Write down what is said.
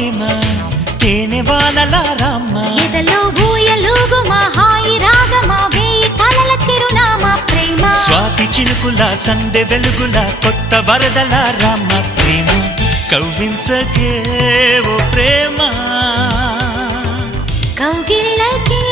ప్రేమ తేనె వానలా రామ్మ ఎదలో ఊయలుగు మా హాయి రాగమా వేయి కలల చిరునామా ప్రేమ స్వాతి చినుకుల సందె వెలుగుల కొత్త వరదల రామ్మ ప్రేమ కవ్వించకే ఓ ప్రేమ కౌగిళ్ళకే